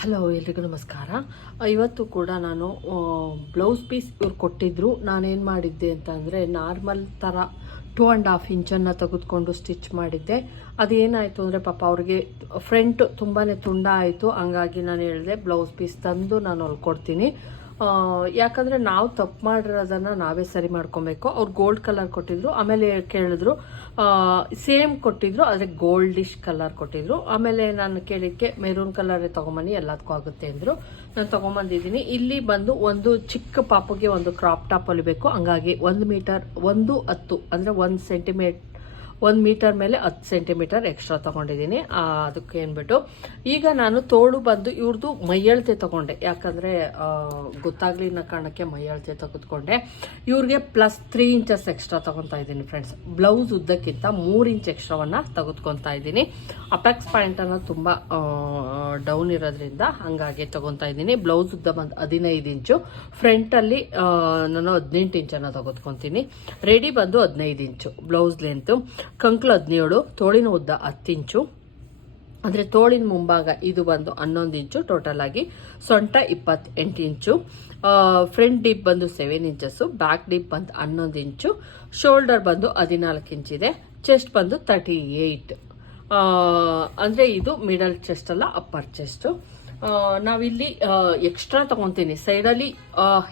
Hello, ಎಲ್ರಿಗೂ ನಮಸ್ಕಾರ. ಇವತ್ತು ಕೂಡ ನಾನು ಬ್ಲೌಸ್ ಪೀಸ್ ಇವ್ರು ಕೊಟ್ಟಿದ್ರು. ನಾನೇನು ಮಾಡಿದ್ದೆ ಅಂತ ಅಂದರೆ ನಾರ್ಮಲ್ ಥರ ಟೂ ಆ್ಯಂಡ್ ಹಾಫ್ ಇಂಚನ್ನು ತೆಗೆದುಕೊಂಡು ಸ್ಟಿಚ್ ಮಾಡಿದ್ದೆ. ಅದೇನಾಯಿತು ಅಂದರೆ ಪಾಪ ಅವ್ರಿಗೆ ಫ್ರಂಟ್ ತುಂಬಾ ತುಂಡ ಆಯಿತು. ಹಂಗಾಗಿ ನಾನು ಹೇಳಿದೆ ಬ್ಲೌಸ್ ಪೀಸ್ ತಂದು ನಾನು ಹೊಲ್ಕೊಡ್ತೀನಿ. ಯಾಕಂದರೆ ನಾವು ತಪ್ಪು ಮಾಡಿರೋದನ್ನು ನಾವೇ ಸರಿ ಮಾಡ್ಕೊಬೇಕು. ಅವ್ರು ಗೋಲ್ಡ್ ಕಲರ್ ಕೊಟ್ಟಿದ್ರು, ಆಮೇಲೆ ಕೇಳಿದ್ರು ಸೇಮ್ ಕೊಟ್ಟಿದ್ರು, ಆದರೆ ಗೋಲ್ಡಿಶ್ ಕಲರ್ ಕೊಟ್ಟಿದ್ರು. ಆಮೇಲೆ ನಾನು ಕೇಳಿದ್ದಕ್ಕೆ ಮೆರೂನ್ ಕಲರ್ ತೊಗೊಂಬನ್ನಿ ಎಲ್ಲದಕ್ಕೂ ಆಗುತ್ತೆ ಅಂದರು. ನಾನು ತೊಗೊಂಬಂದಿದ್ದೀನಿ. ಇಲ್ಲಿ ಬಂದು ಒಂದು ಚಿಕ್ಕ ಪಾಪುಗೆ ಒಂದು ಕ್ರಾಪ್ ಟಾಪ್ ಹೊಲಿಬೇಕು. ಹಂಗಾಗಿ ಒಂದು ಮೀಟರ್ ಒಂದು ಹತ್ತು, ಅಂದರೆ ಒಂದು ಸೆಂಟಿಮೀಟ್ ಒಂದು ಮೀಟರ್ ಮೇಲೆ ಹತ್ತು ಸೆಂಟಿಮೀಟರ್ ಎಕ್ಸ್ಟ್ರಾ ತೊಗೊಂಡಿದ್ದೀನಿ. ಅದಕ್ಕೆ ಏನ್ಬಿಟ್ಟು, ಈಗ ನಾನು ತೋಳು ಬಂದು ಇವ್ರದ್ದು ಮೈಯಳತೆ ತೊಗೊಂಡೆ. ಯಾಕಂದರೆ ಅನ್ನೋ ಕಾರಣಕ್ಕೆ ಮೈಯಳತೆ ತೆಗೆದುಕೊಂಡೆ. ಇವ್ರಿಗೆ ಪ್ಲಸ್ ತ್ರೀ ಇಂಚಸ್ ಎಕ್ಸ್ಟ್ರಾ ತೊಗೊತಾ ಇದ್ದೀನಿ ಫ್ರೆಂಡ್ಸ್ ಬ್ಲೌಸ್ ಉದ್ದಕ್ಕಿಂತ ಮೂರು ಇಂಚ್ ಎಕ್ಸ್ಟ್ರಾವನ್ನು ತೆಗೆದುಕೊತಾ ಇದ್ದೀನಿ. ಅಪೆಕ್ಸ್ ಪಾಯಿಂಟನ್ನು ತುಂಬ ಡೌನ್ ಇರೋದ್ರಿಂದ ಹಂಗಾಗಿ ತೊಗೊತಾ ಇದ್ದೀನಿ. ಬ್ಲೌಸ್ ಉದ್ದ ಬಂದು ಹದಿನೈದು ಇಂಚು ಫ್ರಂಟಲ್ಲಿ ನಾನು ಹದಿನೆಂಟು ಇಂಚನ್ನು ತೆಗೆದುಕೊತೀನಿ. ರೆಡಿ ಬಂದು ಹದಿನೈದು ಇಂಚು ಬ್ಲೌಸ್ ಲೆಂತು ಕಂಕ್ಳು ಹದಿನೇಳು ತೋಳಿನ ಉದ್ದ ಹತ್ತು ಇಂಚು ಅಂದರೆ ತೋಳಿನ ಮುಂಭಾಗ ಇದು ಬಂದು ಹನ್ನೊಂದು ಇಂಚು ಟೋಟಲ್ ಆಗಿ ಸೊಂಟ ಇಪ್ಪತ್ತೆಂಟು ಇಂಚು. ಫ್ರಂಟ್ ಡಿಪ್ ಬಂದು ಸೆವೆನ್ ಇಂಚಸ್ಸು ಬ್ಯಾಕ್ ಡಿಪ್ ಬಂದು ಹನ್ನೊಂದು ಇಂಚು. ಶೋಲ್ಡರ್ ಬಂದು ಹದಿನಾಲ್ಕು ಇಂಚಿದೆ ಚೆಸ್ಟ್ ಬಂದು ತರ್ಟಿ ಏಯ್ಟ್ ಅಂದರೆ ಇದು ಮಿಡಲ್ ಚೆಸ್ಟ್ ಅಲ್ಲ ಅಪ್ಪರ್ ಚೆಸ್ಟು ನಾವಿಲ್ಲಿ ಎಕ್ಸ್ಟ್ರಾ ತಗೊತೀನಿ. ಸೈಡಲ್ಲಿ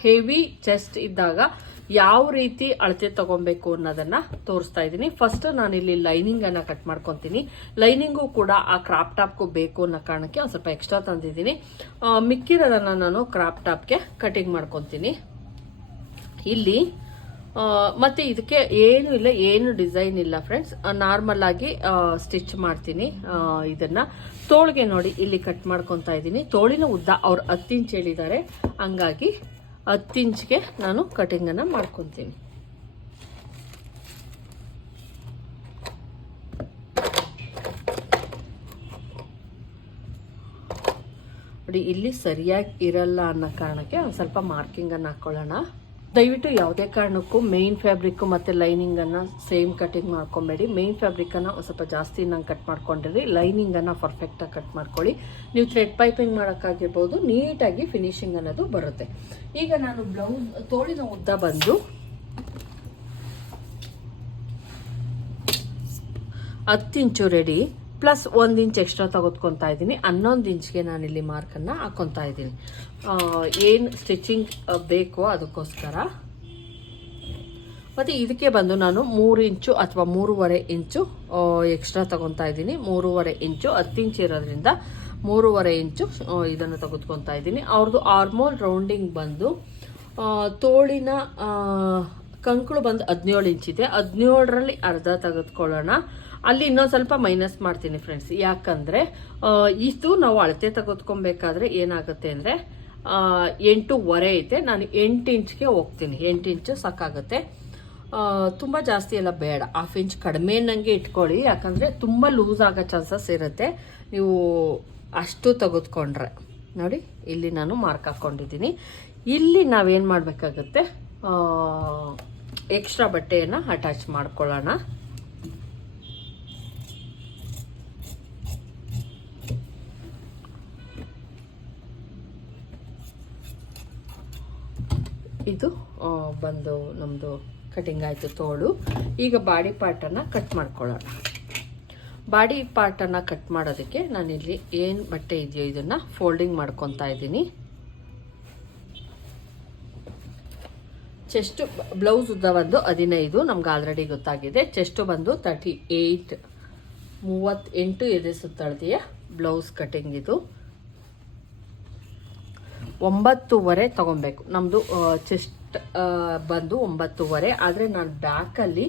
ಹೆವಿ ಚೆಸ್ಟ್ ಇದ್ದಾಗ ಯಾವ ರೀತಿ ಅಳತೆ ತಗೊಬೇಕು ಅನ್ನೋದನ್ನ ತೋರಿಸ್ತಾ ಇದ್ದೀನಿ. ಫಸ್ಟ್ ನಾನಿಲ್ಲಿ ಲೈನಿಂಗ್ ಅನ್ನ ಕಟ್ ಮಾಡ್ಕೊತೀನಿ. ಲೈನಿಂಗು ಕೂಡ ಆ ಕ್ರಾಪ್ ಟಾಪ್ಗೂ ಬೇಕು ಅನ್ನೋ ಕಾರಣಕ್ಕೆ ಒಂದು ಸ್ವಲ್ಪ ಎಕ್ಸ್ಟ್ರಾ ತಂದಿದ್ದೀನಿ. ಮಿಕ್ಕಿರೋದನ್ನ ನಾನು ಕ್ರಾಪ್ ಟಾಪ್ಗೆ ಕಟಿಂಗ್ ಮಾಡ್ಕೊತೀನಿ. ಇಲ್ಲಿ ಮತ್ತೆ ಇದಕ್ಕೆ ಏನು ಇಲ್ಲ, ಏನು ಡಿಸೈನ್ ಇಲ್ಲ ಫ್ರೆಂಡ್ಸ್ ನಾರ್ಮಲ್ ಆಗಿ ಸ್ಟಿಚ್ ಮಾಡ್ತೀನಿ ಇದನ್ನ. ತೋಳಿಗೆ ನೋಡಿ ಇಲ್ಲಿ ಕಟ್ ಮಾಡ್ಕೊತಾ ಇದ್ದೀನಿ. ತೋಳಿನ ಉದ್ದ ಅವ್ರು ಹತ್ತು ಇಂಚ್ ಹೇಳಿದ್ದಾರೆ. ಹಂಗಾಗಿ ಹತ್ತು ಇಂಚ್ಗೆ ನಾನು ಕಟಿಂಗನ್ನು ಮಾಡ್ಕೊತೀನಿ. ನೋಡಿ, ಇಲ್ಲಿ ಸರಿಯಾಗಿ ಇರಲ್ಲ ಅನ್ನೋ ಕಾರಣಕ್ಕೆ ಒಂದು ಸ್ವಲ್ಪ ಮಾರ್ಕಿಂಗನ್ನು ಹಾಕೊಳ್ಳೋಣ. ದಯವಿಟ್ಟು ಯಾವುದೇ ಕಾರಣಕ್ಕೂ ಮೇನ್ ಫ್ಯಾಬ್ರಿಕ್ಕು ಮತ್ತು ಲೈನಿಂಗನ್ನು ಸೇಮ್ ಕಟಿಂಗ್ ಮಾಡ್ಕೊಬೇಡಿ. ಮೇನ್ ಫ್ಯಾಬ್ರಿಕನ್ನು ಸ್ವಲ್ಪ ಜಾಸ್ತಿ ನಂಗೆ ಕಟ್ ಮಾಡ್ಕೊಂಡಿರಿ. ಲೈನಿಂಗನ್ನು ಪರ್ಫೆಕ್ಟಾಗಿ ಕಟ್ ಮಾಡ್ಕೊಳ್ಳಿ. ನೀವು ಥ್ರೆಡ್ ಪೈಪಿಂಗ್ ಮಾಡೋಕ್ಕಾಗಿರ್ಬೋದು. ನೀಟಾಗಿ ಫಿನಿಶಿಂಗ್ ಅನ್ನೋದು ಬರುತ್ತೆ. ಈಗ ನಾನು ಬ್ಲೌಸ್ ತೋಳಿನ ಉದ್ದ ಬಂದು ಹತ್ತು ಇಂಚು ರೆಡಿ ಪ್ಲಸ್ ಒಂದು ಇಂಚ್ ಎಕ್ಸ್ಟ್ರಾ ತೆಗೆದುಕೊತಾ ಇದ್ದೀನಿ. ಹನ್ನೊಂದು ಇಂಚ್ಗೆ ನಾನಿಲ್ಲಿ ಮಾರ್ಕನ್ನು ಹಾಕ್ಕೊತಾ ಇದ್ದೀನಿ. ಏನು ಸ್ಟಿಚಿಂಗ್ ಬೇಕೋ ಅದಕ್ಕೋಸ್ಕರ. ಮತ್ತು ಇದಕ್ಕೆ ಬಂದು ನಾನು ಮೂರು ಇಂಚು ಅಥವಾ ಮೂರುವರೆ ಇಂಚು ಎಕ್ಸ್ಟ್ರಾ ತಗೊತಾ ಇದ್ದೀನಿ. ಮೂರುವರೆ ಇಂಚು, ಹತ್ತು ಇಂಚ್ ಇರೋದ್ರಿಂದ ಮೂರುವರೆ ಇಂಚು ಇದನ್ನು ತೆಗೆದುಕೊತಾ ಇದ್ದೀನಿ. ಅವ್ರದ್ದು ಆರ್ಮೋಲ್ ರೌಂಡಿಂಗ್ ಬಂದು ತೋಳಿನ ಕಂಕಳು ಬಂದು ಹದಿನೇಳು ಇಂಚಿದೆ ಹದಿನೇಳರಲ್ಲಿ ಅರ್ಧ ತೆಗೆದುಕೊಳ್ಳೋಣ. ಅಲ್ಲಿ ಇನ್ನೊಂದು ಸ್ವಲ್ಪ ಮೈನಸ್ ಮಾಡ್ತೀನಿ ಫ್ರೆಂಡ್ಸ್ ಯಾಕಂದರೆ ಇದು ನಾವು ಅಳತೆ ತೆಗೆದುಕೊಬೇಕಾದ್ರೆ ಏನಾಗುತ್ತೆ ಅಂದರೆ ಎಂಟೂವರೆ ಐತೆ. ನಾನು ಎಂಟು ಇಂಚ್ಗೆ ಹೋಗ್ತೀನಿ. ಎಂಟು ಇಂಚು ಸಾಕಾಗುತ್ತೆ. ತುಂಬ ಜಾಸ್ತಿ ಎಲ್ಲ ಬೇಡ. ಹಾಫ್ ಇಂಚ್ ಕಡಿಮೆ ನಂಗೆ ಇಟ್ಕೊಳ್ಳಿ. ಯಾಕಂದರೆ ತುಂಬ ಲೂಸ್ ಆಗೋ ಚಾನ್ಸಸ್ ಇರುತ್ತೆ. ನೀವು ಅಷ್ಟು ತೆಗೆದುಕೊಂಡ್ರೆ. ನೋಡಿ, ಇಲ್ಲಿ ನಾನು ಮಾರ್ಕ್ ಹಾಕ್ಕೊಂಡಿದ್ದೀನಿ. ಇಲ್ಲಿ ನಾವೇನು ಮಾಡಬೇಕಾಗುತ್ತೆ? ಎಕ್ಸ್ಟ್ರಾ ಬಟ್ಟೆಯನ್ನು ಅಟ್ಯಾಚ್ ಮಾಡ್ಕೊಳ್ಳೋಣ. ಇದು ಬಂದು ನಮ್ಮದು ಕಟಿಂಗ್ ಆಯಿತು ತೋಳು. ಈಗ ಬಾಡಿ ಪಾರ್ಟನ್ನು ಕಟ್ ಮಾಡ್ಕೊಳ್ಳೋಣ. ಬಾಡಿ ಪಾರ್ಟನ್ನು ಕಟ್ ಮಾಡೋದಕ್ಕೆ ನಾನಿಲ್ಲಿ ಏನು ಬಟ್ಟೆ ಇದೆಯೋ ಇದನ್ನು ಫೋಲ್ಡಿಂಗ್ ಮಾಡ್ಕೊತಾ ಇದ್ದೀನಿ. ಚೆಸ್ಟ್ ಬ್ಲೌಸ್ ಉದ್ದ ಬಂದು ಹದಿನೈದು, ನಮ್ಗೆ ಆಲ್ರೆಡಿ ಗೊತ್ತಾಗಿದೆ. ಚೆಸ್ಟ್ ಬಂದು ತರ್ಟಿ ಏಯ್ಟ್ ಮೂವತ್ತೆಂಟು ಎದೆ ಸುತ್ತಳತೆಯ ಬ್ಲೌಸ್ ಕಟಿಂಗ್ ಇದು. ಒಂಬತ್ತುವರೆ ತಗೊಬೇಕು. ನಮ್ಮದು ಚೆಸ್ಟ್ ಬಂದು ಒಂಬತ್ತುವರೆ. ಆದರೆ ನಾನು ಬ್ಯಾಕಲ್ಲಿ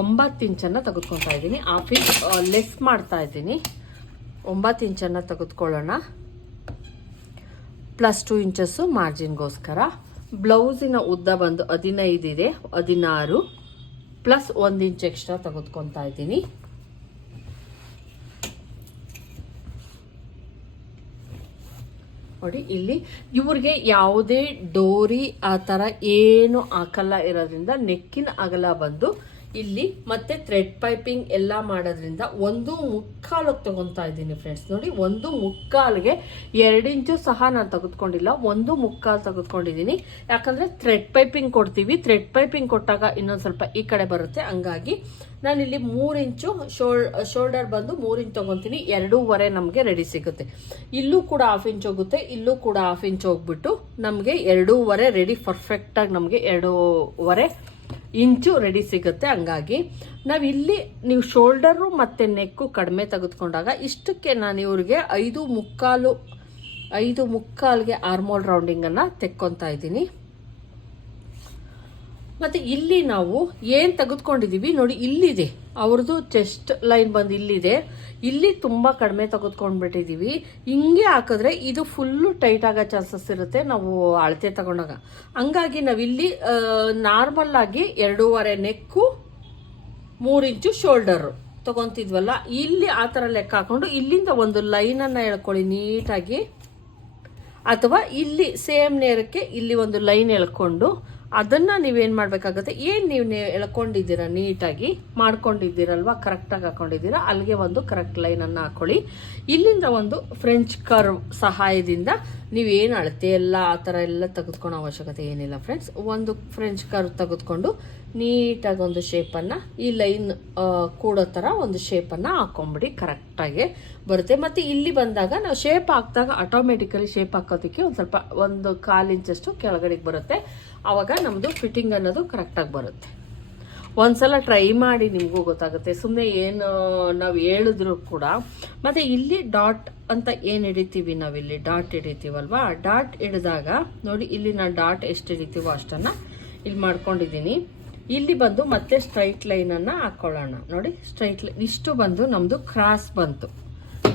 ಒಂಬತ್ತು ಇಂಚನ್ನು ತೆಗೆದುಕೊತಾ ಇದ್ದೀನಿ. ಆಫೀಸ್ ಲೆಸ್ ಮಾಡ್ತಾ ಇದ್ದೀನಿ. ಒಂಬತ್ತು ಇಂಚನ್ನು ತೆಗೆದುಕೊಳ್ಳೋಣ. ಪ್ಲಸ್ ಟು ಇಂಚಸ್ಸು ಮಾರ್ಜಿನ್ಗೋಸ್ಕರ ಬ್ಲೌಸಿನ ಉದ್ದ ಬಂದು ಹದಿನೈದು ಇದೆ ಹದಿನಾರು. ಪ್ಲಸ್ ಒಂದು ಇಂಚ್ ಎಕ್ಸ್ಟ್ರಾ ತೆಗೆದುಕೊತಾ ಇದ್ದೀನಿ. ನೋಡಿ ಇಲ್ಲಿ ಇವ್ರಿಗೆ ಯಾವುದೇ ಡೋರಿ ಆ ಥರ ಏನು ಹಾಕಲ್ಲ ಇರೋದ್ರಿಂದ ನೆಕ್ಕಿನ ಅಗಲ ಬಂದು ಇಲ್ಲಿ ಮತ್ತೆ ಥ್ರೆಡ್ ಪೈಪಿಂಗ್ ಎಲ್ಲ ಮಾಡೋದ್ರಿಂದ ಒಂದು ಮುಕ್ಕಾಲಿಗೆ ತಗೊತಾ ಇದ್ದೀನಿ ಫ್ರೆಂಡ್ಸ್ ನೋಡಿ, ಒಂದು ಮುಕ್ಕಾಲಿಗೆ ಎರಡು ಇಂಚು ಸಹ ನಾನು ತೆಗೆದುಕೊಂಡಿಲ್ಲ, ಒಂದು ಮುಕ್ಕಾಲು ತೆಗೆದುಕೊಂಡಿದ್ದೀನಿ. ಯಾಕಂದ್ರೆ ಥ್ರೆಡ್ ಪೈಪಿಂಗ್ ಕೊಡ್ತೀವಿ. ಥ್ರೆಡ್ ಪೈಪಿಂಗ್ ಕೊಟ್ಟಾಗ ಇನ್ನೊಂದು ಸ್ವಲ್ಪ ಈ ಕಡೆ ಬರುತ್ತೆ. ಹಂಗಾಗಿ ನಾನಿಲ್ಲಿ ಮೂರು ಇಂಚು ಶೋಲ್ ಶೋಲ್ಡರ್ ಬಂದು ಮೂರು ಇಂಚ್ ತೊಗೊತೀನಿ. ಎರಡೂವರೆ ನಮಗೆ ರೆಡಿ ಸಿಗುತ್ತೆ. ಇಲ್ಲೂ ಕೂಡ ಹಾಫ್ ಇಂಚ್ ಹೋಗುತ್ತೆ. ಇಲ್ಲೂ ಕೂಡ ಹಾಫ್ ಇಂಚ್ ಹೋಗ್ಬಿಟ್ಟು ನಮಗೆ ಎರಡೂವರೆ ರೆಡಿ ಪರ್ಫೆಕ್ಟಾಗಿ ನಮಗೆ ಎರಡೂವರೆ ಇಂಚು ರೆಡಿ ಸಿಗುತ್ತೆ. ಹಂಗಾಗಿ ನಾವು ಇಲ್ಲಿ ನೀವು ಶೋಲ್ಡರು ಮತ್ತು ನೆಕ್ಕು ಕಡಿಮೆ ತೆಗೆದುಕೊಂಡಾಗ ಇಷ್ಟಕ್ಕೆ ನಾನು ಇವ್ರಿಗೆ ಐದು ಮುಕ್ಕಾಲು, ಐದು ಮುಕ್ಕಾಲ್ಗೆ ಆರ್ಮೋಲ್ ರೌಂಡಿಂಗನ್ನು ತೆಕ್ಕೊತಾ ಇದ್ದೀನಿ. ಮತ್ತು ಇಲ್ಲಿ ನಾವು ಏನು ತೆಗೆದುಕೊಂಡಿದ್ದೀವಿ ನೋಡಿ ಇಲ್ಲಿದೆ. ಅವ್ರದ್ದು ಚೆಸ್ಟ್ ಲೈನ್ ಬಂದು ಇಲ್ಲಿದೆ. ಇಲ್ಲಿ ತುಂಬಾ ಕಡಿಮೆ ತೆಗೆದುಕೊಂಡ್ಬಿಟ್ಟಿದ್ದೀವಿ ಹಿಂಗೆ ಹಾಕಿದ್ರೆ ಇದು ಫುಲ್ಲು ಟೈಟ್ ಆಗೋ ಚಾನ್ಸಸ್ ಇರುತ್ತೆ ನಾವು ಅಳತೆ ತಗೊಂಡಾಗ. ಹಂಗಾಗಿ ನಾವಿಲ್ಲಿ ನಾರ್ಮಲ್ ಆಗಿ ಎರಡೂವರೆ ನೆಕ್ಕು ಮೂರು ಇಂಚು ಶೋಲ್ಡರು ತಗೊಂತಿದ್ವಲ್ಲ, ಇಲ್ಲಿ ಆ ಥರ ಲೆಕ್ಕ ಹಾಕೊಂಡು ಇಲ್ಲಿಂದ ಒಂದು ಲೈನನ್ನು ಎಳ್ಕೊಳ್ಳಿ ನೀಟಾಗಿ. ಅಥವಾ ಇಲ್ಲಿ ಸೇಮ್ ನೇರಕ್ಕೆ ಇಲ್ಲಿ ಒಂದು ಲೈನ್ ಎಳ್ಕೊಂಡು ಅದನ್ನ ನೀವೇನು ಮಾಡಬೇಕಾಗುತ್ತೆ, ಏನು ನೀವು ಎಳ್ಕೊಂಡಿದ್ದೀರಾ ನೀಟಾಗಿ ಮಾಡ್ಕೊಂಡಿದ್ದೀರಲ್ವಾ ಕರೆಕ್ಟಾಗಿ ಹಾಕೊಂಡಿದ್ದೀರಾ ಅಲ್ಲಿಗೆ ಒಂದು ಕರೆಕ್ಟ್ ಲೈನನ್ನು ಹಾಕೊಳ್ಳಿ. ಇಲ್ಲಿಂದ ಒಂದು ಫ್ರೆಂಚ್ ಕರ್ವ್ ಸಹಾಯದಿಂದ ನೀವೇನು ಅಳತೆ, ಎಲ್ಲ ಆ ಥರ ಎಲ್ಲ ತೆಗೆದುಕೊಳ್ಳೋ ಅವಶ್ಯಕತೆ ಏನಿಲ್ಲ ಫ್ರೆಂಡ್ಸ್ ಒಂದು ಫ್ರೆಂಚ್ ಕರ್ವ್ ತೆಗೆದುಕೊಂಡು ನೀಟಾಗಿ ಒಂದು ಶೇಪನ್ನು ಈ ಲೈನ್ ಕೂಡೋ ಥರ ಒಂದು ಶೇಪನ್ನು ಹಾಕೊಂಬಿಡಿ ಕರೆಕ್ಟಾಗಿ ಬರುತ್ತೆ. ಮತ್ತು ಇಲ್ಲಿ ಬಂದಾಗ ನಾವು ಶೇಪ್ ಹಾಕಿದಾಗ ಆಟೋಮೆಟಿಕಲಿ ಶೇಪ್ ಹಾಕೋದಕ್ಕೆ ಒಂದು ಸ್ವಲ್ಪ, ಒಂದು ಕಾಲು ಇಂಚಷ್ಟು ಕೆಳಗಡೆಗೆ ಬರುತ್ತೆ. ಆವಾಗ ನಮ್ಮದು ಫಿಟ್ಟಿಂಗ್ ಅನ್ನೋದು ಕರೆಕ್ಟಾಗಿ ಬರುತ್ತೆ. ಒಂದ್ಸಲ ಟ್ರೈ ಮಾಡಿ ನಿಮಗೂ ಗೊತ್ತಾಗುತ್ತೆ. ಸುಮ್ಮನೆ ಏನು ನಾವು ಹೇಳಿದ್ರು ಕೂಡ. ಮತ್ತೆ ಇಲ್ಲಿ ಡಾಟ್ ಅಂತ ಏನು ಹಿಡಿತೀವಿ ನಾವಿಲ್ಲಿ ಡಾಟ್ ಹಿಡಿತೀವಲ್ವಾ? ಡಾಟ್ ಹಿಡಿದಾಗ ನೋಡಿ ಇಲ್ಲಿ ನಾನು ಡಾಟ್ ಎಷ್ಟು ಹಿಡಿತೀವೋ ಅಷ್ಟನ್ನ ಇಲ್ಲಿ ಮಾಡ್ಕೊಂಡಿದ್ದೀನಿ ಇಲ್ಲಿ ಬಂದು ಮತ್ತೆ ಸ್ಟ್ರೈಟ್ ಲೈನನ್ನು ಹಾಕೊಳ್ಳೋಣ. ನೋಡಿ ಸ್ಟ್ರೈಟ್ ಲೈನ್ ಇಷ್ಟು ಬಂದು ನಮ್ಮದು ಕ್ರಾಸ್ ಬಂತು.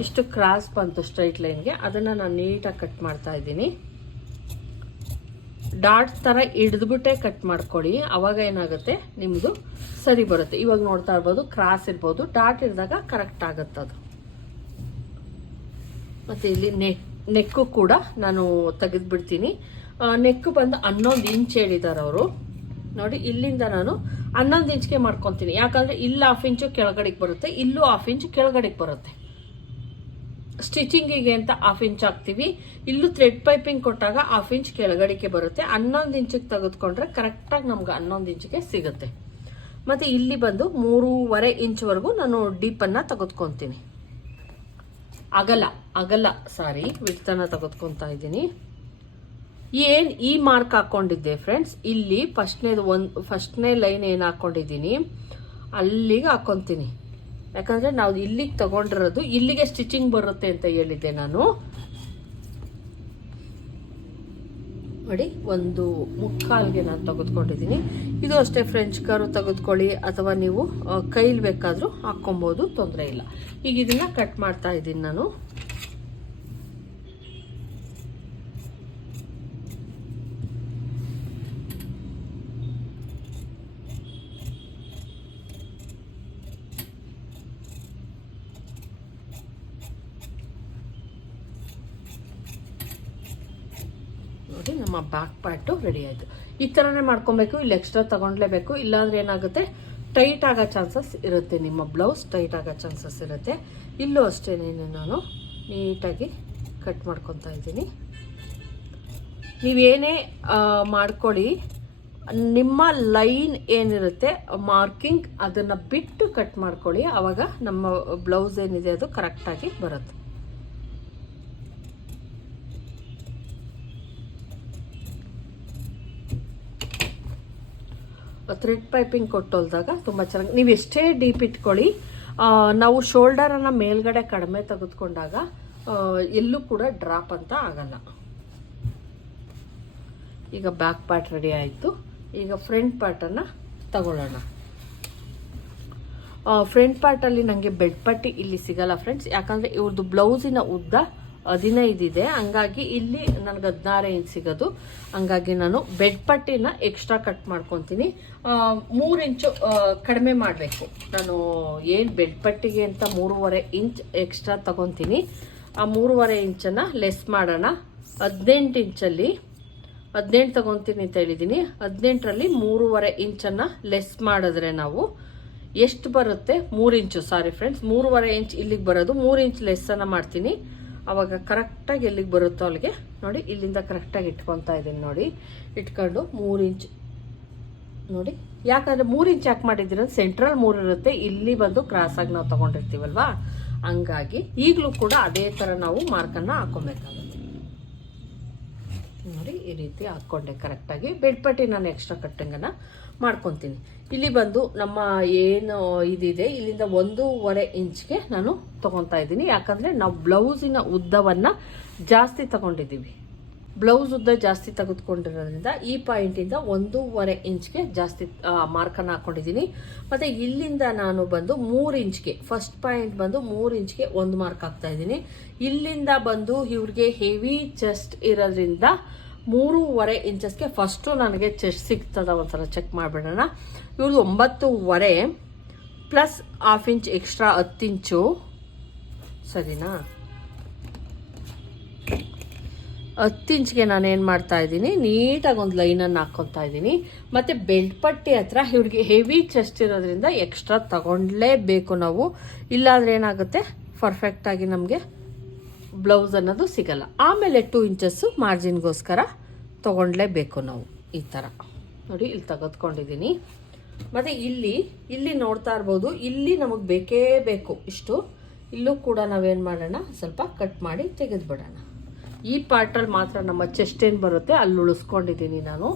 ಇಷ್ಟು ಕ್ರಾಸ್ ಬಂತು ಸ್ಟ್ರೈಟ್ ಲೈನ್ಗೆ ಅದನ್ನು ನಾನು ನೀಟಾಗಿ ಕಟ್ ಮಾಡ್ತಾ ಇದ್ದೀನಿ. ಡಾಟ್ ಥರ ಹಿಡಿದ್ಬಿಟ್ಟೆ ಕಟ್ ಮಾಡ್ಕೊಳ್ಳಿ. ಅವಾಗ ಏನಾಗುತ್ತೆ? ನಿಮ್ಮದು ಸರಿ ಬರುತ್ತೆ. ಇವಾಗ ನೋಡ್ತಾ ಇರ್ಬೋದು, ಕ್ರಾಸ್ ಇರ್ಬೋದು, ಡಾಟ್ ಹಿಡಿದಾಗ ಕರೆಕ್ಟ್ ಆಗುತ್ತೆ ಅದು. ಮತ್ತು ಇಲ್ಲಿ ನೆಕ್, ನೆಕ್ಕು ಕೂಡ ನಾನು ತೆಗೆದ್ಬಿಡ್ತೀನಿ. ನೆಕ್ಕು ಬಂದು ಹನ್ನೊಂದು ಇಂಚ್ ಹೇಳಿದ್ದಾರೆ ಅವರು. ನೋಡಿ, ಇಲ್ಲಿಂದ ನಾನು ಹನ್ನೊಂದು ಇಂಚ್ಗೆ ಮಾಡ್ಕೊತೀನಿ. ಯಾಕಂದರೆ ಇಲ್ಲಿ ಹಾಫ್ ಇಂಚು ಕೆಳಗಡೆಗೆ ಬರುತ್ತೆ, ಇಲ್ಲೂ ಹಾಫ್ ಇಂಚು ಕೆಳಗಡೆಗೆ ಬರುತ್ತೆ. ಸ್ಟಿಚಿಂಗಿಗೆ ಅಂತ ಹಾಫ್ ಇಂಚ್ ಹಾಕ್ತೀವಿ. ಇಲ್ಲೂ ಥ್ರೆಡ್ ಪೈಪಿಂಗ್ ಕೊಟ್ಟಾಗ ಹಾಫ್ ಇಂಚ್ ಕೆಳಗಡೆಗೆ ಬರುತ್ತೆ. ಹನ್ನೊಂದು ಇಂಚಿಗೆ ತೆಗೆದುಕೊಂಡ್ರೆ ಕರೆಕ್ಟಾಗಿ ನಮ್ಗೆ ಹನ್ನೊಂದು ಇಂಚಿಗೆ ಸಿಗುತ್ತೆ. ಮತ್ತು ಇಲ್ಲಿ ಬಂದು ಮೂರುವರೆ ಇಂಚ್ವರೆಗೂ ನಾನು ಡೀಪನ್ನು ತೆಗೆದುಕೊತೀನಿ. ಅಗಲ ಅಗಲ ಸಾರಿ ವಿಡ್ತನ ತೆಗೆದುಕೊತಾ ಇದ್ದೀನಿ. ಏನು ಈ ಮಾರ್ಕ್ ಹಾಕೊಂಡಿದ್ದೆ ಫ್ರೆಂಡ್ಸ್ ಇಲ್ಲಿ ಫಸ್ಟ್ನೇದು ಒಂದು ಫಸ್ಟ್ನೇ ಲೈನ್ ಏನು ಹಾಕೊಂಡಿದ್ದೀನಿ? ಅಲ್ಲಿಗೆ ಹಾಕೊತೀನಿ. ಯಾಕಂದ್ರೆ ನಾವು ಇಲ್ಲಿಗೆ ತಗೊಂಡಿರೋದು, ಇಲ್ಲಿಗೆ ಸ್ಟಿಚಿಂಗ್ ಬರುತ್ತೆ ಅಂತ ಹೇಳಿದ್ದೆ ನಾನು. ನೋಡಿ, ಒಂದು ಮುಕ್ಕಾಲ್ಗೆ ನಾನು ತೆಗೆದುಕೊಂಡಿದ್ದೀನಿ. ಇದು ಅಷ್ಟೇ ಫ್ರೆಂಚ್ ಕಾರು ತೆಗೆದುಕೊಳ್ಳಿ, ಅಥವಾ ನೀವು ಕೈಲಿ ಬೇಕಾದರೂ ಹಾಕ್ಕೊಬೋದು, ತೊಂದರೆ ಇಲ್ಲ. ಈಗ ಇದನ್ನು ಕಟ್ ಮಾಡ್ತಾ ಇದ್ದೀನಿ ನಾನು. ನಮ್ಮ ಬ್ಯಾಕ್ ಪಾರ್ಟು ರೆಡಿ ಆಯಿತು. ಈ ಥರನೇ ಮಾಡ್ಕೊಬೇಕು, ಇಲ್ಲಿ ಎಕ್ಸ್ಟ್ರಾ ತಗೊಂಡ್ಲೇಬೇಕು. ಇಲ್ಲಾಂದ್ರೆ ಏನಾಗುತ್ತೆ? ಟೈಟ್ ಆಗೋ ಚಾನ್ಸಸ್ ಇರುತ್ತೆ. ನಿಮ್ಮ ಬ್ಲೌಸ್ ಟೈಟ್ ಆಗೋ ಚಾನ್ಸಸ್ ಇರುತ್ತೆ. ಇಲ್ಲೂ ಅಷ್ಟೇ ನಾನು ನೀಟಾಗಿ ಕಟ್ ಮಾಡ್ಕೊತಾ ಇದ್ದೀನಿ. ನೀವೇನೇ ಮಾಡ್ಕೊಳ್ಳಿ. ನಿಮ್ಮ ಲೈನ್ ಏನಿರುತ್ತೆ ಮಾರ್ಕಿಂಗ್ ಅದನ್ನು ಬಿಟ್ಟು ಕಟ್ ಮಾಡ್ಕೊಳ್ಳಿ. ಆವಾಗ ನಮ್ಮ ಬ್ಲೌಸ್ ಏನಿದೆ ಅದು ಕರೆಕ್ಟಾಗಿ ಬರುತ್ತೆ. ಥ್ರೆಡ್ ಪೈಪಿಂಗ್ ಕೊಟ್ಟೊಲ್ದಾಗ ತುಂಬ ಚೆನ್ನಾಗಿ ನೀವು ಎಷ್ಟೇ ಡೀಪ್ ಇಟ್ಕೊಳ್ಳಿ ನಾವು ಶೋಲ್ಡರನ್ನು ಮೇಲ್ಗಡೆ ಕಡಿಮೆ ತೆಗೆದುಕೊಂಡಾಗ ಎಲ್ಲೂ ಕೂಡ ಡ್ರಾಪ್ ಅಂತ ಆಗಲ್ಲ. ಈಗ ಬ್ಯಾಕ್ ಪಾರ್ಟ್ ರೆಡಿ ಆಯಿತು. ಈಗ ಫ್ರಂಟ್ ಪಾರ್ಟನ್ನು ತಗೊಳ್ಳೋಣ. ಫ್ರಂಟ್ ಪಾರ್ಟಲ್ಲಿ ನನಗೆ ಬೆಡ್ ಪಟ್ಟಿ ಇಲ್ಲಿ ಸಿಗಲ್ಲ ಫ್ರೆಂಡ್ಸ್ ಯಾಕಂದರೆ ಇವ್ರದ್ದು ಬ್ಲೌಸಿನ ಉದ್ದ ಹದಿನೈದಿದೆ ಹಂಗಾಗಿ ಇಲ್ಲಿ ನನಗೆ ಹದಿನಾರು ಇಂಚ್ ಸಿಗೋದು. ಹಂಗಾಗಿ ನಾನು ಬೆಡ್ ಪಟ್ಟಿನ ಎಕ್ಸ್ಟ್ರಾ ಕಟ್ ಮಾಡ್ಕೊತೀನಿ. ಮೂರು ಇಂಚು ಕಡಿಮೆ ಮಾಡಬೇಕು. ನಾನು ಏನು ಬೆಡ್ ಪಟ್ಟಿಗೆ ಅಂತ ಮೂರುವರೆ ಇಂಚ್ ಎಕ್ಸ್ಟ್ರಾ ತಗೊತೀನಿ. ಆ ಮೂರುವರೆ ಇಂಚನ್ನು ಲೆಸ್ ಮಾಡೋಣ. ಹದಿನೆಂಟು ಇಂಚಲ್ಲಿ, ಹದಿನೆಂಟು ತಗೊತೀನಿ ಅಂತ ಹೇಳಿದ್ದೀನಿ ಹದಿನೆಂಟರಲ್ಲಿ ಮೂರುವರೆ ಇಂಚನ್ನು ಲೆಸ್ ಮಾಡಿದ್ರೆ ನಾವು ಎಷ್ಟು ಬರುತ್ತೆ? ಮೂರು ಇಂಚು ಸಾರಿ ಫ್ರೆಂಡ್ಸ್ ಮೂರುವರೆ ಇಂಚ್ ಇಲ್ಲಿಗೆ ಬರೋದು. ಮೂರು ಇಂಚ್ ಲೆಸ್ಸನ್ನು ಮಾಡ್ತೀನಿ. ಅವಾಗ ಕರೆಕ್ಟಾಗಿ ಎಲ್ಲಿಗೆ ಬರುತ್ತೋ ಅಲ್ಲಿಗೆ ನೋಡಿ, ಇಲ್ಲಿಂದ ಕರೆಕ್ಟಾಗಿ ಇಟ್ಕೊತಾ ಇದ್ದೀನಿ ನೋಡಿ. ಇಟ್ಕೊಂಡು ಮೂರು ಇಂಚ್ ನೋಡಿ. ಯಾಕಂದರೆ ಮೂರು ಇಂಚ್ ಯಾಕೆ ಮಾಡಿದ್ದೀರ ಸೆಂಟ್ರಲ್ ಮೂರು ಇರುತ್ತೆ. ಇಲ್ಲಿ ಬಂದು ಕ್ರಾಸಾಗಿ ನಾವು ತೊಗೊಂಡಿರ್ತೀವಲ್ವಾ? ಹಂಗಾಗಿ ಈಗಲೂ ಕೂಡ ಅದೇ ಥರ ನಾವು ಮಾರ್ಕನ್ನು ಹಾಕೊಬೇಕಾಗುತ್ತೆ. ನೋಡಿ, ಈ ರೀತಿ ಹಾಕ್ಕೊಂಡೆ ಕರೆಕ್ಟಾಗಿ ಬೆಡ್ಪಟ್ಟಿ ನಾನು ಎಕ್ಸ್ಟ್ರಾ ಕಟ್ಟಿಂಗನ್ನು ಮಾಡ್ಕೊತೀನಿ. ಇಲ್ಲಿ ಬಂದು ನಮ್ಮ ಏನು ಇದಿದೆ, ಇಲ್ಲಿಂದ ಒಂದೂವರೆ ಇಂಚ್ಗೆ ನಾನು ತೊಗೊತಾ ಇದ್ದೀನಿ. ಯಾಕಂದರೆ ನಾವು ಬ್ಲೌಸಿನ ಉದ್ದವನ್ನು ಜಾಸ್ತಿ ತಗೊಂಡಿದ್ದೀವಿ. ಬ್ಲೌಸ್ ಉದ್ದ ಜಾಸ್ತಿ ತೆಗೆದುಕೊಂಡಿರೋದ್ರಿಂದ ಈ ಪಾಯಿಂಟಿಂದ ಒಂದೂವರೆ ಇಂಚ್ಗೆ ಜಾಸ್ತಿ ಮಾರ್ಕನ್ನು ಹಾಕೊಂಡಿದ್ದೀನಿ. ಮತ್ತು ಇಲ್ಲಿಂದ ನಾನು ಬಂದು ಮೂರು ಇಂಚ್ಗೆ ಫಸ್ಟ್ ಪಾಯಿಂಟ್ ಬಂದು ಮೂರು ಇಂಚ್ಗೆ ಒಂದು ಮಾರ್ಕ್ ಹಾಕ್ತಾ ಇದ್ದೀನಿ. ಇಲ್ಲಿಂದ ಬಂದು ಇವ್ರಿಗೆ ಹೆವಿ ಚೆಸ್ಟ್ ಇರೋದ್ರಿಂದ ಮೂರುವರೆ ಇಂಚಸ್ಗೆ ಫಸ್ಟು ನನಗೆ ಚೆಸ್ಟ್ ಸಿಗ್ತದ ಒಂಥರ ಚೆಕ್ ಮಾಡಿಬಿಡೋಣ. ಇವ್ರದ್ದು ಒಂಬತ್ತೂವರೆ ಪ್ಲಸ್ ಹಾಫ್ ಇಂಚ್ ಎಕ್ಸ್ಟ್ರಾ ಹತ್ತು ಇಂಚು ಸರಿನಾ? ಹತ್ತು ಇಂಚ್ಗೆ ನಾನು ಏನು ಮಾಡ್ತಾ ಇದ್ದೀನಿ? ನೀಟಾಗಿ ಒಂದು ಲೈನನ್ನು ಹಾಕ್ಕೊತಾ ಇದ್ದೀನಿ. ಮತ್ತು ಬೆಲ್ಟ್ ಪಟ್ಟಿ ಹತ್ರ ಇವ್ರಿಗೆ ಹೆವಿ ಚೆಸ್ಟ್ ಇರೋದ್ರಿಂದ ಎಕ್ಸ್ಟ್ರಾ ತಗೊಂಡಲೇಬೇಕು ನಾವು. ಇಲ್ಲಾಂದ್ರೆ ಏನಾಗುತ್ತೆ? ಪರ್ಫೆಕ್ಟಾಗಿ ನಮಗೆ ಬ್ಲೌಸ್ ಅನ್ನೋದು ಸಿಗಲ್ಲ. ಆಮೇಲೆ ಟೂ ಇಂಚಸ್ಸು ಮಾರ್ಜಿನ್ಗೋಸ್ಕರ ತೊಗೊಂಡ್ಲೇಬೇಕು ನಾವು ಈ ಥರ ನೋಡಿ, ಇಲ್ಲಿ ತೆಗೆದುಕೊಂಡಿದ್ದೀನಿ ಮತ್ತು ಇಲ್ಲಿ ಇಲ್ಲಿ ನೋಡ್ತಾ ಇರ್ಬೋದು, ಇಲ್ಲಿ ನಮಗೆ ಬೇಕೇ ಬೇಕು ಇಷ್ಟು. ಇಲ್ಲೂ ಕೂಡ ನಾವೇನು ಮಾಡೋಣ, ಸ್ವಲ್ಪ ಕಟ್ ಮಾಡಿ ತೆಗೆದುಬಿಡೋಣ. ಈ ಪಾರ್ಟಲ್ಲಿ ಮಾತ್ರ ನಮ್ಮ ಚೆಸ್ಟ್ ಏನು ಬರುತ್ತೆ, ಅಲ್ಲಿ ಉಳಿಸ್ಕೊಂಡಿದ್ದೀನಿ ನಾನು.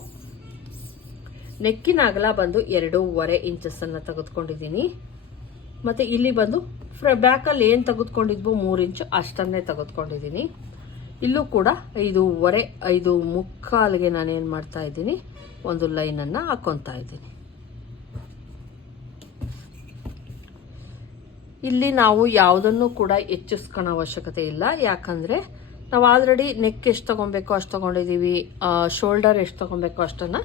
ನೆಕ್ಕಿನ ಅಗಲ ಬಂದು ಎರಡೂವರೆ ಇಂಚಸ್ಸನ್ನು ತೆಗೆದುಕೊಂಡಿದ್ದೀನಿ ಮತ್ತು ಇಲ್ಲಿ ಬಂದು ಬ್ಯಾಕಲ್ಲಿ ಏನು ತೆಗೆದುಕೊಂಡಿದ್ವು ಮೂರು ಇಂಚು ಅಷ್ಟನ್ನೇ ತೆಗೆದುಕೊಂಡಿದ್ದೀನಿ. ಇಲ್ಲೂ ಕೂಡ ಐದೂವರೆ ಐದು ಮುಕ್ಕಾಲಿಗೆ ನಾನೇನು ಮಾಡ್ತಾ ಇದ್ದೀನಿ, ಒಂದು ಲೈನನ್ನು ಹಾಕ್ಕೊತಾ ಇದ್ದೀನಿ. ಇಲ್ಲಿ ನಾವು ಯಾವುದನ್ನು ಕೂಡ ಹೆಚ್ಚಿಸ್ಕೊಳೋ ಅವಶ್ಯಕತೆ ಇಲ್ಲ. ಯಾಕಂದರೆ ನಾವು ಆಲ್ರೆಡಿ ನೆಕ್ ಎಷ್ಟು ತೊಗೊಬೇಕು ಅಷ್ಟು ತೊಗೊಂಡಿದ್ದೀವಿ ಶೋಲ್ಡರ್ ಎಷ್ಟು ತೊಗೊಬೇಕು ಅಷ್ಟನ್ನು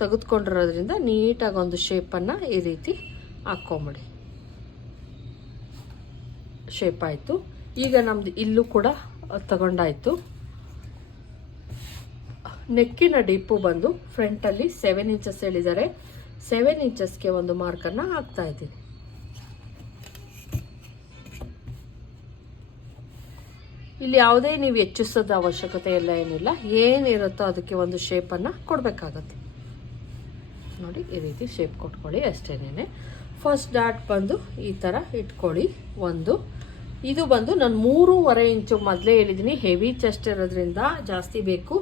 ತೆಗೆದುಕೊಂಡಿರೋದ್ರಿಂದ ನೀಟಾಗಿ ಒಂದು ಶೇಪನ್ನು ಈ ರೀತಿ ಹಾಕ್ಕೊಂಬಿಡಿ ಶೇಪ್ ಆಯಿತು. ಈಗ ನಮ್ದು ಇಲ್ಲೂ ಕೂಡ ತಗೊಂಡಾಯಿತು. ನೆಕ್ಕಿನ ಡಿಪ್ಪು ಬಂದು ಫ್ರಂಟಲ್ಲಿ ಸೆವೆನ್ ಇಂಚಸ್ ಹೇಳಿದ್ದಾರೆ. ಸೆವೆನ್ ಇಂಚಸ್ಗೆ ಒಂದು ಮಾರ್ಕನ್ನು ಹಾಕ್ತಾ ಇದ್ದೀನಿ. ಇಲ್ಲಿ ಯಾವುದೇ ನೀವು ಹೆಚ್ಚಿಸೋದ ಅವಶ್ಯಕತೆ ಎಲ್ಲ ಏನಿಲ್ಲ. ಏನಿರುತ್ತೋ ಅದಕ್ಕೆ ಒಂದು ಶೇಪನ್ನು ಕೊಡಬೇಕಾಗತ್ತೆ. ನೋಡಿ, ಈ ರೀತಿ ಶೇಪ್ ಕೊಟ್ಕೊಳ್ಳಿ ಅಷ್ಟೇನೆ ಫಸ್ಟ್ ಡಾಟ್ ಬಂದು ಈ ಥರ ಇಟ್ಕೊಳ್ಳಿ. ಒಂದು ಇದು ಬಂದು ನಾನು ಮೂರುವರೆ ಇಂಚು ಮೊದಲೇ ಹೇಳಿದ್ದೀನಿ ಹೆವಿ ಚೆಸ್ಟ್ ಇರೋದ್ರಿಂದ ಜಾಸ್ತಿ ಬೇಕು.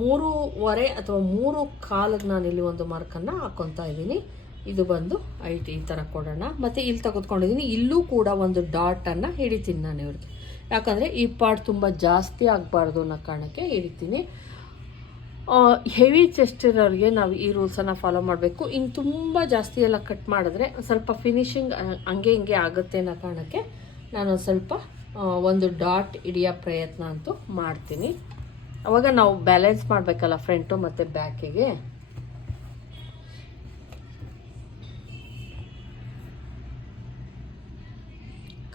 ಮೂರುವರೆ ಅಥವಾ ಮೂರು ಕಾಲಿಗೆ ನಾನು ಇಲ್ಲಿ ಒಂದು ಮಾರ್ಕನ್ನು ಹಾಕ್ಕೊತಾ ಇದ್ದೀನಿ. ಇದು ಬಂದು ಐಟಿ ಈ ಥರ ಕೊಡೋಣ. ಮತ್ತು ಇಲ್ಲಿ ತೆಗೆದುಕೊಂಡಿದ್ದೀನಿ ಇಲ್ಲೂ ಕೂಡ ಒಂದು ಡಾಟನ್ನು ಹಿಡಿತೀನಿ ನಾನು ಇವ್ರಿಗೆ. ಯಾಕಂದರೆ ಈ ಪಾರ್ಟ್ ತುಂಬ ಜಾಸ್ತಿ ಆಗಬಾರ್ದು ಅನ್ನೋ ಕಾರಣಕ್ಕೆ ಹಿಡಿತೀನಿ. ಹೆವಿ ಚೆಸ್ಟ್ ಇರೋರಿಗೆ ನಾವು ಈ ರೂಲ್ಸನ್ನು ಫಾಲೋ ಮಾಡಬೇಕು. ಇನ್ನು ತುಂಬ ಜಾಸ್ತಿ ಎಲ್ಲ ಕಟ್ ಮಾಡಿದ್ರೆ ಸ್ವಲ್ಪ ಫಿನಿಶಿಂಗ್ ಹಂಗೆ ಹಿಂಗೆ ಆಗುತ್ತೆ ಅನ್ನೋ ಕಾರಣಕ್ಕೆ ನಾನು ಸ್ವಲ್ಪ ಒಂದು ಡಾಟ್ ಹಿಡಿಯೋ ಪ್ರಯತ್ನ ಅಂತೂ ಮಾಡ್ತೀನಿ. ಅವಾಗ ನಾವು ಬ್ಯಾಲೆನ್ಸ್ ಮಾಡಬೇಕಲ್ಲ ಫ್ರಂಟು ಮತ್ತು ಬ್ಯಾಕಿಗೆ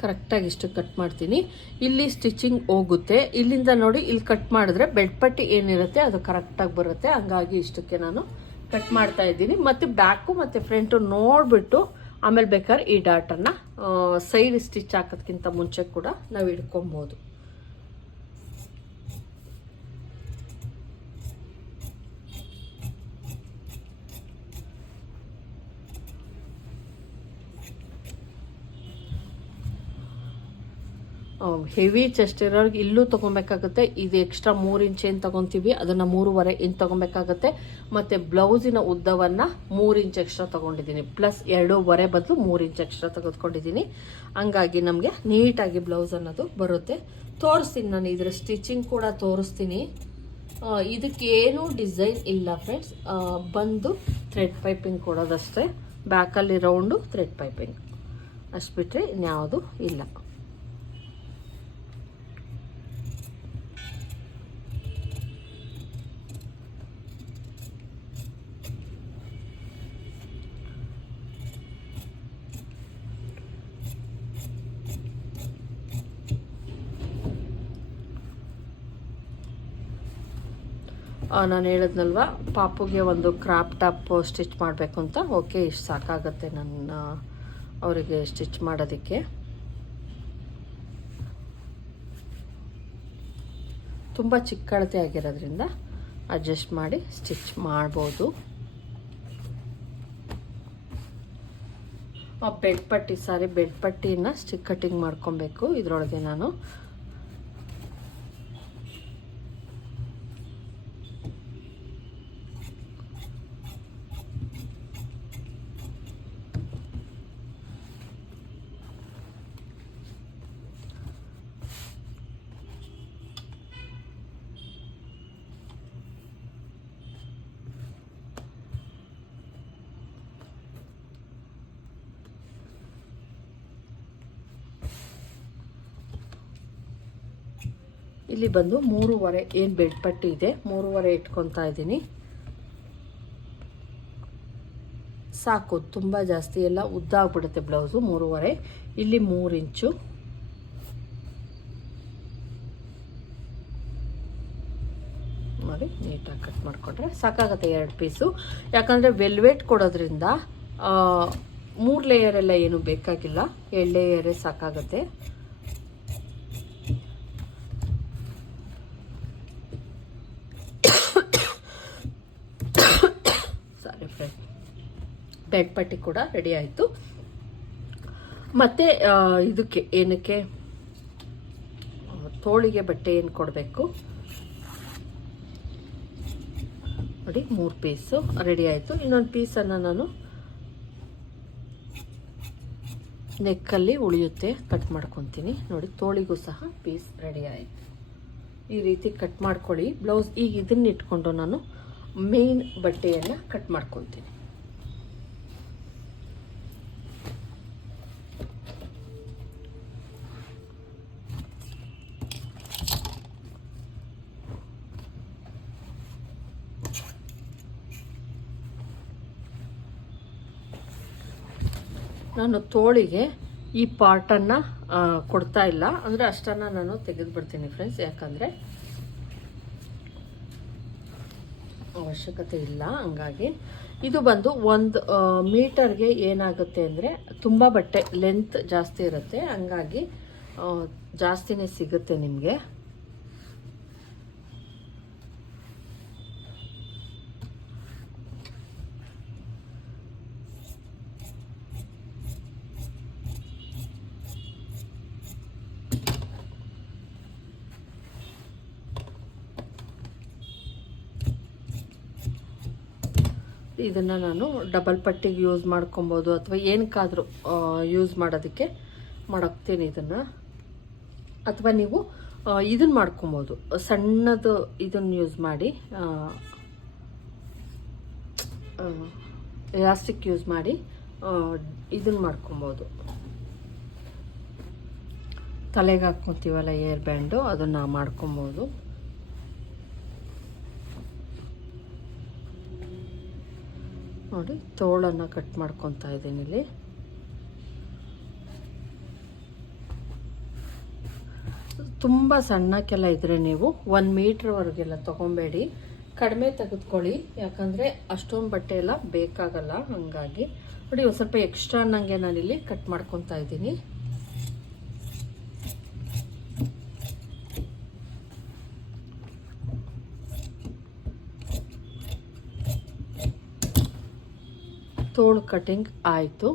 ಕರೆಕ್ಟಾಗಿ ಇಷ್ಟು ಕಟ್ ಮಾಡ್ತೀನಿ. ಇಲ್ಲಿ ಸ್ಟಿಚಿಂಗ್ ಹೋಗುತ್ತೆ. ಇಲ್ಲಿಂದ ನೋಡಿ, ಇಲ್ಲಿ ಕಟ್ ಮಾಡಿದ್ರೆ ಬೆಡ್ ಪಟ್ಟಿ ಏನಿರುತ್ತೆ ಅದು ಕರೆಕ್ಟಾಗಿ ಬರುತ್ತೆ. ಹಂಗಾಗಿ ಇಷ್ಟಕ್ಕೆ ನಾನು ಕಟ್ ಮಾಡ್ತಾ ಇದ್ದೀನಿ. ಮತ್ತು ಬ್ಯಾಕು ಮತ್ತು ಫ್ರಂಟು ನೋಡಿಬಿಟ್ಟು ಆಮೇಲೆ ಬೇಕಾದ್ರೆ ಈ ಡಾಟನ್ನು ಸೈಡ್ ಸ್ಟಿಚ್ ಹಾಕೋದ್ಕಿಂತ ಮುಂಚೆ ಕೂಡ ನಾವು ಇಟ್ಕೊಬೋದು ಹೆವಿ ಚೆಸ್ಟ್ ಇರೋರ್ಗೆ ಇಲ್ಲೂ ತೊಗೊಬೇಕಾಗುತ್ತೆ. ಇದು ಎಕ್ಸ್ಟ್ರಾ ಮೂರು ಇಂಚ್ ಏನು ತೊಗೊತೀವಿ, ಅದನ್ನು ಮೂರುವರೆ ಇಂಚ್ ತೊಗೊಬೇಕಾಗುತ್ತೆ. ಮತ್ತು ಬ್ಲೌಸಿನ ಉದ್ದವನ್ನು ಮೂರು ಇಂಚ್ ಎಕ್ಸ್ಟ್ರಾ ತೊಗೊಂಡಿದ್ದೀನಿ. ಪ್ಲಸ್ ಎರಡೂವರೆ ಬದಲು ಮೂರು ಇಂಚ್ ಎಕ್ಸ್ಟ್ರಾ ತೆಗೆದುಕೊಂಡಿದ್ದೀನಿ. ಹಂಗಾಗಿ ನಮಗೆ ನೀಟಾಗಿ ಬ್ಲೌಸ್ ಅನ್ನೋದು ಬರುತ್ತೆ. ತೋರಿಸ್ತೀನಿ ನಾನು ಇದರ ಸ್ಟಿಚಿಂಗ್ ಕೂಡ ತೋರಿಸ್ತೀನಿ. ಇದಕ್ಕೇನು ಡಿಸೈನ್ ಇಲ್ಲ ಫ್ರೆಂಡ್ಸ್ ಬಂದು ಥ್ರೆಡ್ ಪೈಪಿಂಗ್ ಕೊಡೋದಷ್ಟೇ. ಬ್ಯಾಕಲ್ಲಿ ರೌಂಡು ಥ್ರೆಡ್ ಪೈಪಿಂಗ್ ಅಷ್ಟು ಬಿಟ್ಟರೆ ಇನ್ಯಾವುದು ಇಲ್ಲ. ನಾನು ಹೇಳಿದ್ನಲ್ವ? ಪಾಪುಗೆ ಒಂದು ಕ್ರಾಪ್ ಟಾಪ್ ಸ್ಟಿಚ್ ಮಾಡಬೇಕು ಅಂತ? ಓಕೆ ಇಷ್ಟು ಸಾಕಾಗತ್ತೆ ನನ್ನ, ಅವರಿಗೆ ಸ್ಟಿಚ್ ಮಾಡೋದಕ್ಕೆ. ತುಂಬ ಚಿಕ್ಕ ಅಳತೆ ಆಗಿರೋದ್ರಿಂದ ಅಡ್ಜಸ್ಟ್ ಮಾಡಿ ಸ್ಟಿಚ್ ಮಾಡ್ಬೋದು. ಬೆಡ್ ಪಟ್ಟಿ ಸಾರಿ ಬೆಡ್ ಪಟ್ಟಿನ ಸ್ಟಿಕ್ ಕಟ್ಟಿಂಗ್ ಮಾಡ್ಕೊಬೇಕು. ಇದರೊಳಗೆ ನಾನು ಇಲ್ಲಿ ಬಂದು ಮೂರುವರೆ ಏನು ಬೆಡ್ ಪಟ್ಟಿ ಇದೆ. ಮೂರುವರೆ ಇಟ್ಕೊತಾ ಇದ್ದೀನಿ. ಸಾಕು, ತುಂಬ ಜಾಸ್ತಿ ಎಲ್ಲ ಉದ್ದ ಆಗ್ಬಿಡುತ್ತೆ ಬ್ಲೌಸು ಮೂರುವರೆ. ಇಲ್ಲಿ ಮೂರು ಇಂಚು. ನೋಡಿ, ನೀಟಾಗಿ ಕಟ್ ಮಾಡಿಕೊಂಡ್ರೆ ಸಾಕಾಗುತ್ತೆ ಎರಡು ಪೀಸು ಯಾಕಂದರೆ ವೆಲ್ವೆಟ್ ಕೊಡೋದ್ರಿಂದ ಮೂರು ಲೇಯರ್ ಎಲ್ಲ ಏನು ಬೇಕಾಗಿಲ್ಲ. ಎರಡು ಲೇಯರೇ ಸಾಕಾಗುತ್ತೆ ಸಾರಿ ಫ್ರೆಂಡ್ ಬೆಡ್ ಪಟ್ಟಿ ಕೂಡ ರೆಡಿ ಆಯಿತು. ಮತ್ತು ಇದಕ್ಕೆ ಏನಕ್ಕೆ? ತೋಳಿಗೆ ಬಟ್ಟೆ ಏನು ಕೊಡಬೇಕು? ನೋಡಿ, ಮೂರು ಪೀಸು ರೆಡಿ ಆಯಿತು. ಇನ್ನೊಂದು ಪೀಸನ್ನು ನಾನು ನೆಕ್ಕಲ್ಲಿ ಉಳಿಯುತ್ತೆ ಕಟ್ ಮಾಡ್ಕೊತೀನಿ. ನೋಡಿ, ತೋಳಿಗೂ ಸಹ ಪೀಸ್ ರೆಡಿ ಆಯಿತು. ಈ ರೀತಿ ಕಟ್ ಮಾಡ್ಕೊಳ್ಳಿ. ಬ್ಲೌಸ್ ಈಗ ಇದನ್ನ ಇಟ್ಕೊಂಡು ನಾನು ಮೇನ್ ಬಟ್ಟೆಯನ್ನು ಕಟ್ ಮಾಡ್ಕೊತೀನಿ. ನಾನು ತೋಳಿಗೆ ಈ ಪಾರ್ಟನ್ನು ಕೊಡ್ತಾ ಇಲ್ಲ. ಅಂದರೆ ಅಷ್ಟನ್ನು ನಾನು ತೆಗೆದು ಬಿಡ್ತೀನಿ ಫ್ರೆಂಡ್ಸ್ ಯಾಕಂದರೆ ಅವಶ್ಯಕತೆ ಇಲ್ಲ ಹಂಗಾಗಿ. ಇದು ಬಂದು ಒಂದು ಮೀಟರ್ಗೆ ಏನಾಗುತ್ತೆ ಅಂದರೆ ತುಂಬ ಬಟ್ಟೆ ಲೆಂತ್ ಜಾಸ್ತಿ ಇರುತ್ತೆ. ಹಂಗಾಗಿ ಜಾಸ್ತಿನೇ ಸಿಗುತ್ತೆ ನಿಮಗೆ. ಇದನ್ನು ನಾನು ಡಬಲ್ ಪಟ್ಟಿಗೆ ಯೂಸ್ ಮಾಡ್ಕೊಬೋದು ಅಥವಾ ಏನಕ್ಕಾದರೂ ಯೂಸ್ ಮಾಡೋದಕ್ಕೆ ಮಾಡೋಗ್ತೀನಿ ಇದನ್ನು. ಅಥವಾ ನೀವು ಇದನ್ನು ಮಾಡ್ಕೊಬೋದು. ಸಣ್ಣದು ಇದನ್ನು ಯೂಸ್ ಮಾಡಿ ಎಲಾಸ್ಟಿಕ್ ಯೂಸ್ ಮಾಡಿ ಇದನ್ನು ಮಾಡ್ಕೊಬೋದು. ತಲೆಗೆ ಹಾಕ್ಕೊತೀವಲ್ಲ ಏರ್ ಬ್ಯಾಂಡು, ಅದನ್ನು ಮಾಡ್ಕೊಬೋದು. ನೋಡಿ, ತೋಳನ್ನು ಕಟ್ ಮಾಡ್ಕೊತಾ ಇದ್ದೀನಿ ಇಲ್ಲಿ. ತುಂಬ ಸಣ್ಣಕ್ಕೆಲ್ಲ ಇದ್ರೆ ನೀವು ಒನ್ ಮೀಟ್ರ್ವರೆಗೆಲ್ಲ ತೊಗೊಬೇಡಿ. ಕಡಿಮೆ ತೆಗೆದುಕೊಳ್ಳಿ, ಯಾಕಂದರೆ ಅಷ್ಟೊಂದು ಬಟ್ಟೆ ಎಲ್ಲ ಬೇಕಾಗಲ್ಲ, ಹಾಗಾಗಿ. ನೋಡಿ, ಒಂದು ಸ್ವಲ್ಪ ಎಕ್ಸ್ಟ್ರಾ ಅನ್ನಂಗೆ ನಾನಿಲ್ಲಿ ಕಟ್ ಮಾಡ್ಕೊತಾ ಇದ್ದೀನಿ. ತೋಳು ಕಟಿಂಗ್ ಆಯಿತು.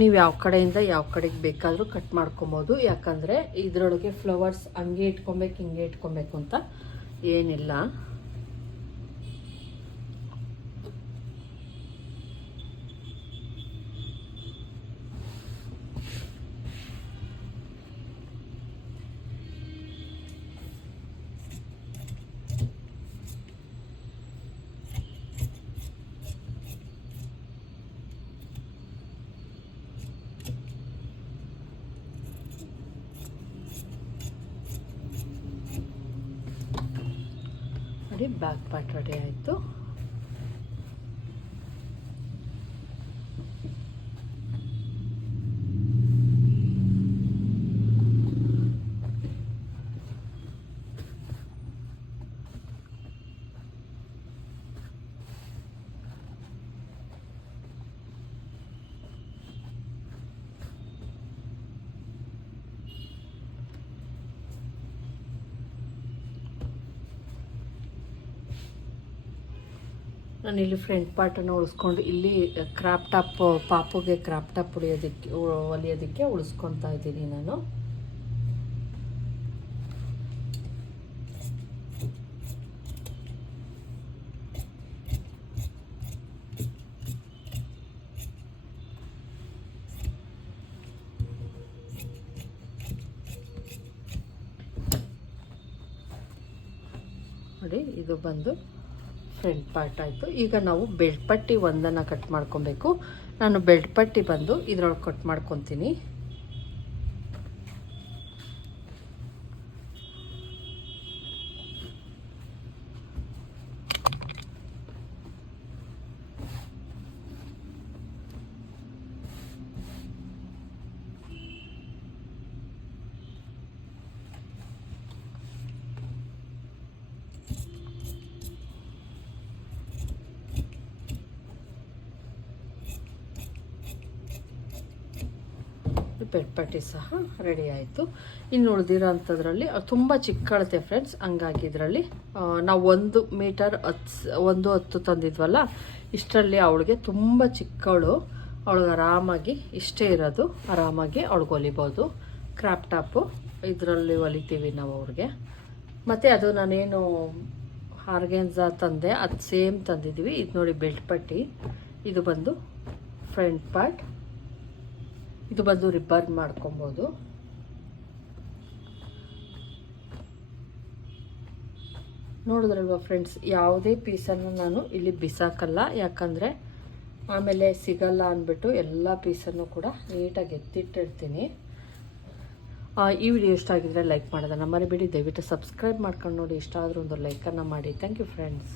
ನೀವು ಯಾವ ಕಡೆಯಿಂದ ಯಾವ ಕಡೆಗೆ ಬೇಕಾದರೂ ಕಟ್ ಮಾಡ್ಕೊಬೋದು. ಯಾಕಂದರೆ ಇದರೊಳಗೆ ಫ್ಲವರ್ಸ್ ಹಂಗೆ ಇಟ್ಕೊಬೇಕು, ಹಿಂಗೆ ಇಟ್ಕೊಬೇಕು ಅಂತ ಏನಿಲ್ಲ. ಬ್ಯಾಕ್ ಪಾರ್ಟ್ ರೆಡಿ ಆಯಿತು. ನಾನು ಇಲ್ಲಿ ಫ್ರಂಟ್ ಪಾರ್ಟನ್ನು ಉಳಿಸ್ಕೊಂಡು ಇಲ್ಲಿ ಕ್ರಾಪ್ ಟಾಪ್ ಪಾಪುಗೆ ಕ್ರಾಪ್ ಟಾಪ್ ಹೊಲಿಯೋದಕ್ಕೆ ಹೊಲಿಯೋದಕ್ಕೆ ಉಳಿಸ್ಕೊತಾ ಇದ್ದೀನಿ ನಾನು. ನೋಡಿ, ಇದು ಬಂದು ಪಾರ್ಟ್ ಆಯಿತು. ಈಗ ನಾವು ಬೆಲ್ಟ್ ಪಟ್ಟಿ ಒಂದನ್ನು ಕಟ್ ಮಾಡ್ಕೊಬೇಕು. ನಾನು ಬೆಲ್ಟ್ ಪಟ್ಟಿ ಬಂದು ಇದ್ರೊಳಗೆ ಕಟ್ ಮಾಡ್ಕೊತೀನಿ. ಬೆಡ್ ಸಹ ರೆಡಿ ಆಯಿತು. ಇನ್ನು ಉಳಿದಿರೋ ಅಂಥದ್ರಲ್ಲಿ ತುಂಬ ಚಿಕ್ಕಳತೆ ಫ್ರೆಂಡ್ಸ್ ಹಂಗಾಗಿ ಇದರಲ್ಲಿ ನಾವು ಒಂದು ಮೀಟರ್ ಹತ್ತು, ಒಂದು ಹತ್ತು ತಂದಿದ್ವಲ್ಲ, ಇಷ್ಟರಲ್ಲಿ ಅವಳಿಗೆ ತುಂಬ ಚಿಕ್ಕವಳು. ಅವಳಿಗೆ ಆರಾಮಾಗಿ ಇಷ್ಟೇ ಇರೋದು. ಆರಾಮಾಗಿ ಅವಳಿಗೆ ಹೊಲಿಬೋದು ಕ್ರಾಪ್ ಟಾಪು ಇದರಲ್ಲಿ ಹೊಲಿತೀವಿ ನಾವು ಅವ್ರಿಗೆ. ಮತ್ತು ಅದು ನಾನೇನು ಹಾರ್ಗೆನ್ಸ ತಂದೆ, ಅದು ಸೇಮ್ ತಂದಿದ್ವಿ. ಇದು ನೋಡಿ ಬೆಲ್ಟ್ ಪಟ್ಟಿ. ಇದು ಬಂದು ಫ್ರಂಟ್ ಪಾರ್ಟ್ ಇದು ಬಂದು ರಿಬ್ಬರ್ ಮಾಡ್ಕೊಬೋದು. ನೋಡಿದ್ರಲ್ವ ಫ್ರೆಂಡ್ಸ್ ಯಾವುದೇ ಪೀಸನ್ನು ನಾನು ಇಲ್ಲಿ ಬಿಸಾಕಲ್ಲ, ಯಾಕಂದರೆ ಆಮೇಲೆ ಸಿಗಲ್ಲ ಅಂದ್ಬಿಟ್ಟು ಎಲ್ಲ ಪೀಸನ್ನು ಕೂಡ ನೀಟಾಗಿ ಎತ್ತಿಟ್ಟಿರ್ತೀನಿ ಈ ವಿಡಿಯೋ ಇಷ್ಟ ಆಗಿದ್ರೆ ಲೈಕ್ ಮಾಡೋದನ್ನು ಮರಿಬೇಡಿ. ದಯವಿಟ್ಟು ಸಬ್ಸ್ಕ್ರೈಬ್ ಮಾಡ್ಕೊಂಡು ನೋಡಿ. ಇಷ್ಟ ಆದರೂ ಒಂದು ಲೈಕನ್ನು ಮಾಡಿ. Thank you friends